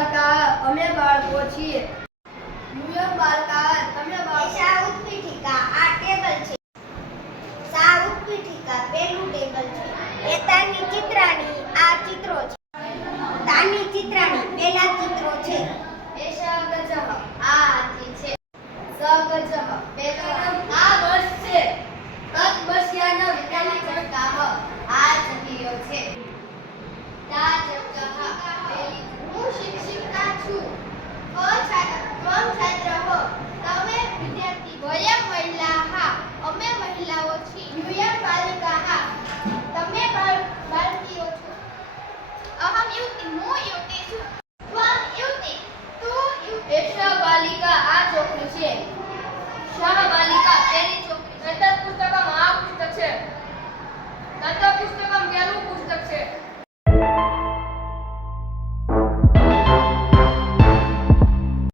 બાલકા અમે બાળકો છીએ. ન્યુયોર્ક બાલકા તમે સાઉથ પીઠિકા આ ટેબલ છે. સાઉથ પીઠિકા પેલું ટેબલ છે. એ તાની ચિત્રાની આ ચિત્રો છે. તાની ચિત્રાની પેલા ચિત્રો છે. એ સગજહ આ હાથી છે. સગજહ પેલો આ 对